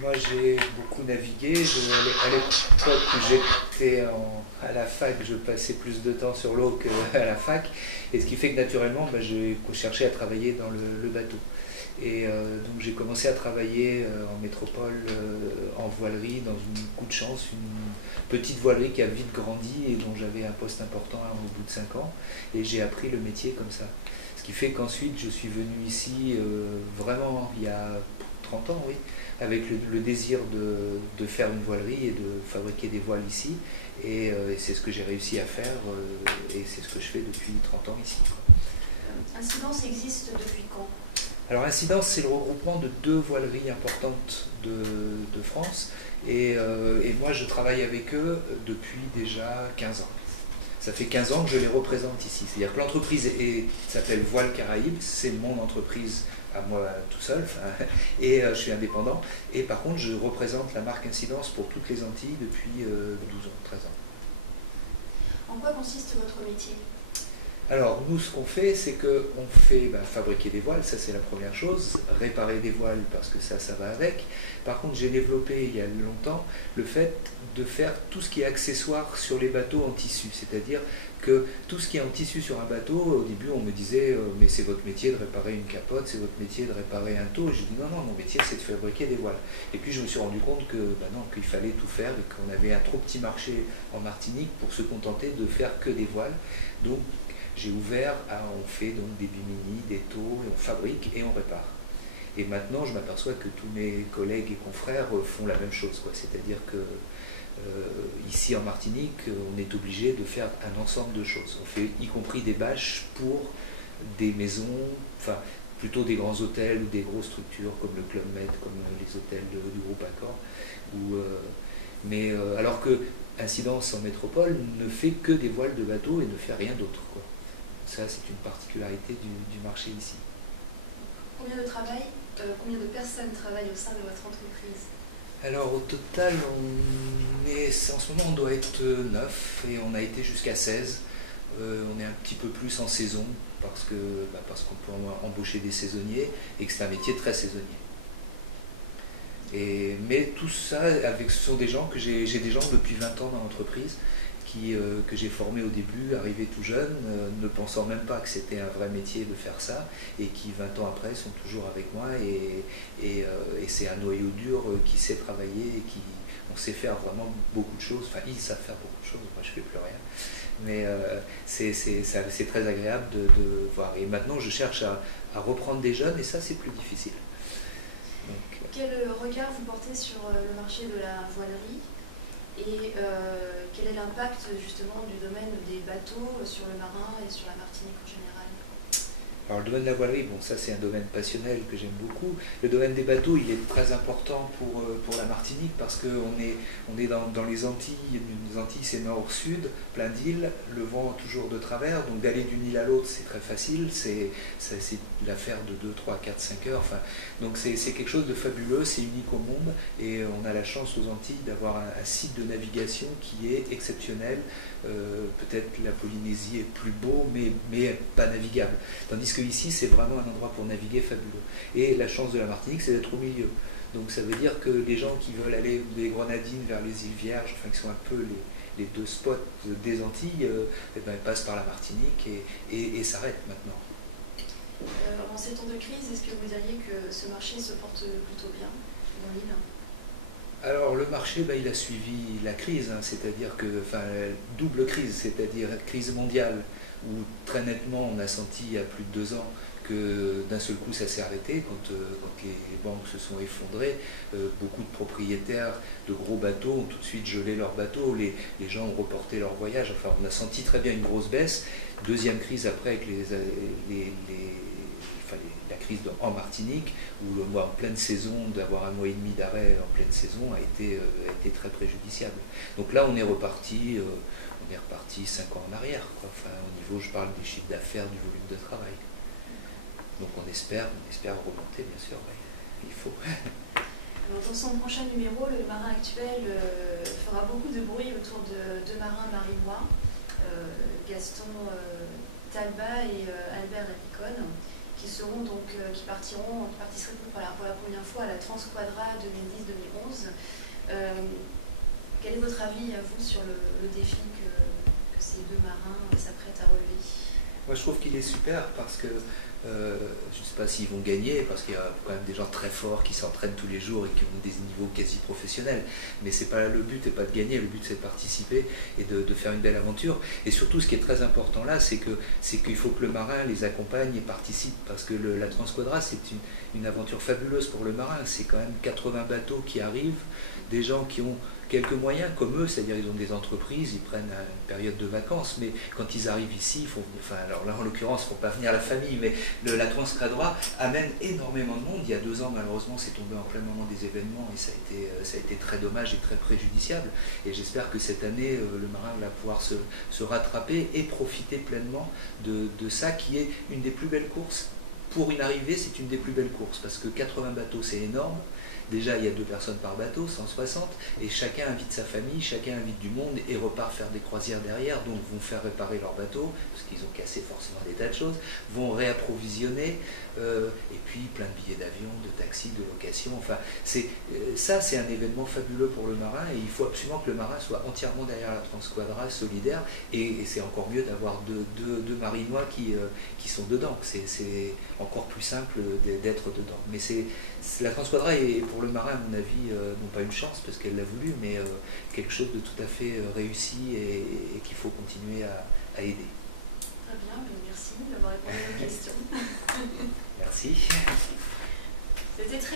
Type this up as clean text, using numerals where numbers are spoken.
moi j'ai beaucoup navigué. À l'époque où j'étais à la fac, je passais plus de temps sur l'eau qu'à la fac. Et ce qui fait que naturellement, j'ai cherché à travailler dans le bateau. Et donc j'ai commencé à travailler en métropole, en voilerie, dans une coup de chance, une petite voilerie qui a vite grandi et dont j'avais un poste important au bout de 5 ans. Et j'ai appris le métier comme ça. Ce qui fait qu'ensuite je suis venu ici vraiment il y a 30 ans, oui, avec le désir de faire une voilerie et de fabriquer des voiles ici. Et c'est ce que j'ai réussi à faire et c'est ce que je fais depuis 30 ans ici, quoi. Incidence existe depuis quand? Alors Incidence, c'est le regroupement de 2 voileries importantes de France et moi je travaille avec eux depuis déjà 15 ans. Ça fait 15 ans que je les représente ici. C'est-à-dire que l'entreprise s'appelle Voile Caraïbes, c'est mon entreprise à moi tout seul, et je suis indépendant. Et par contre, je représente la marque Incidence pour toutes les Antilles depuis 12 ans, 13 ans. En quoi consiste votre métier? Alors nous, ce qu'on fait, c'est qu'on fait fabriquer des voiles, ça c'est la première chose, réparer des voiles parce que ça va avec. Par contre, j'ai développé il y a longtemps le fait de faire tout ce qui est accessoire sur les bateaux en tissu, c'est-à-dire que tout ce qui est en tissu sur un bateau, au début on me disait mais c'est votre métier de réparer une capote, c'est votre métier de réparer un taux. J'ai dit non, mon métier c'est de fabriquer des voiles. Et puis je me suis rendu compte que non, qu'il fallait tout faire et qu'on avait un trop petit marché en Martinique pour se contenter de faire que des voiles. Donc j'ai ouvert, on fait donc des bimini, des taux, et on fabrique et on répare. Et maintenant, je m'aperçois que tous mes collègues et confrères font la même chose, quoi. C'est-à-dire que ici en Martinique, on est obligé de faire un ensemble de choses. On fait y compris des bâches pour des maisons, enfin plutôt des grands hôtels ou des grosses structures comme le Club Med, comme les hôtels du groupe Accor. Alors que Incidence en métropole ne fait que des voiles de bateau et ne fait rien d'autre, quoi. Ça, c'est une particularité du marché ici. Combien de personnes travaillent au sein de votre entreprise? Alors au total, en ce moment on doit être 9 et on a été jusqu'à 16. On est un petit peu plus en saison parce qu'on peut embaucher des saisonniers et que c'est un métier très saisonnier. Mais tout ça, ce sont des gens j'ai des gens depuis 20 ans dans l'entreprise que j'ai formé au début, arrivés tout jeunes, ne pensant même pas que c'était un vrai métier de faire ça, et qui 20 ans après sont toujours avec moi, et c'est un noyau dur qui sait travailler, et on sait faire vraiment beaucoup de choses, enfin ils savent faire beaucoup de choses, moi je ne fais plus rien, mais c'est très agréable de voir. Et maintenant je cherche à reprendre des jeunes, et ça c'est plus difficile. Donc, quel regard vous portez sur le marché de la voilerie? Et quel est l'impact justement du domaine des bateaux sur le marin et sur la Martinique en général? Alors le domaine de la voilerie, ça c'est un domaine passionnel que j'aime beaucoup. Le domaine des bateaux, il est très important pour la Martinique parce qu'on est dans les Antilles. Les Antilles c'est nord-sud, plein d'îles, le vent toujours de travers, donc d'aller d'une île à l'autre c'est très facile, c'est l'affaire de 2, 3, 4, 5 heures. Donc c'est quelque chose de fabuleux, c'est unique au monde et on a la chance aux Antilles d'avoir un site de navigation qui est exceptionnel. Peut-être la Polynésie est plus beau mais pas navigable. Tandis que ici c'est vraiment un endroit pour naviguer fabuleux. Et la chance de la Martinique c'est d'être au milieu. Donc ça veut dire que les gens qui veulent aller des Grenadines vers les îles Vierges, qui sont un peu les 2 spots des Antilles, passent par la Martinique et s'arrêtent maintenant. En ces temps de crise, est-ce que vous diriez que ce marché se porte plutôt bien dans l'île? Alors le marché, il a suivi la crise, c'est-à-dire que, double crise, c'est-à-dire crise mondiale, où très nettement on a senti il y a plus de 2 ans que d'un seul coup ça s'est arrêté, quand les banques se sont effondrées, beaucoup de propriétaires de gros bateaux ont tout de suite gelé leurs bateaux, les gens ont reporté leur voyage, on a senti très bien une grosse baisse. Deuxième crise après avec la crise en Martinique, où le mois en pleine saison, d'avoir 1 mois et demi d'arrêt en pleine saison a été très préjudiciable. Donc là on est reparti 5 ans en arrière, quoi. Au niveau, je parle des chiffres d'affaires, du volume de travail. Donc on espère remonter, bien sûr, il faut. Alors, dans son prochain numéro, le marin actuel fera beaucoup de bruit autour de 2 marins marinois, Gaston Talbot et Albert Lapicone, qui participeront pour la première fois à la Transquadra 2010-2011. Quel est votre avis, à vous, sur le défi que ces deux marins s'apprêtent à relever? Moi, je trouve qu'il est super parce que je ne sais pas s'ils vont gagner, parce qu'il y a quand même des gens très forts qui s'entraînent tous les jours et qui ont des niveaux quasi professionnels. Mais c'est pas le but n'est pas de gagner, le but c'est de participer et de faire une belle aventure. Et surtout, ce qui est très important là, c'est qu'il faut que le marin les accompagne et participe, parce que la Transquadra, c'est une aventure fabuleuse pour le marin. C'est quand même 80 bateaux qui arrivent, des gens qui ont quelques moyens comme eux, c'est-à-dire ils ont des entreprises, ils prennent une période de vacances, mais quand ils arrivent ici, il faut, enfin, alors là en l'occurrence, il ne faut pas venir la famille, mais la Transquadra amène énormément de monde. Il y a 2 ans, malheureusement, c'est tombé en plein moment des événements et ça a été très dommage et très préjudiciable. Et j'espère que cette année, le marin va pouvoir se rattraper et profiter pleinement de ça qui est une des plus belles courses. Pour une arrivée, c'est une des plus belles courses, parce que 80 bateaux, c'est énorme. Déjà, il y a 2 personnes par bateau, 160, et chacun invite sa famille, chacun invite du monde et repart faire des croisières derrière, donc vont faire réparer leur bateau, parce qu'ils ont cassé forcément des tas de choses, vont réapprovisionner, et puis plein de billets d'avion, de taxi, de location, enfin, ça c'est un événement fabuleux pour le marin, et il faut absolument que le marin soit entièrement derrière la Transquadra, solidaire, et c'est encore mieux d'avoir deux marinois qui sont dedans, c'est encore plus simple d'être dedans. Mais la Transquadra est pour le marin, à mon avis, non pas une chance parce qu'elle l'a voulu, mais quelque chose de tout à fait réussi et qu'il faut continuer à aider. Très bien, merci d'avoir répondu à vos questions. Merci. C'était très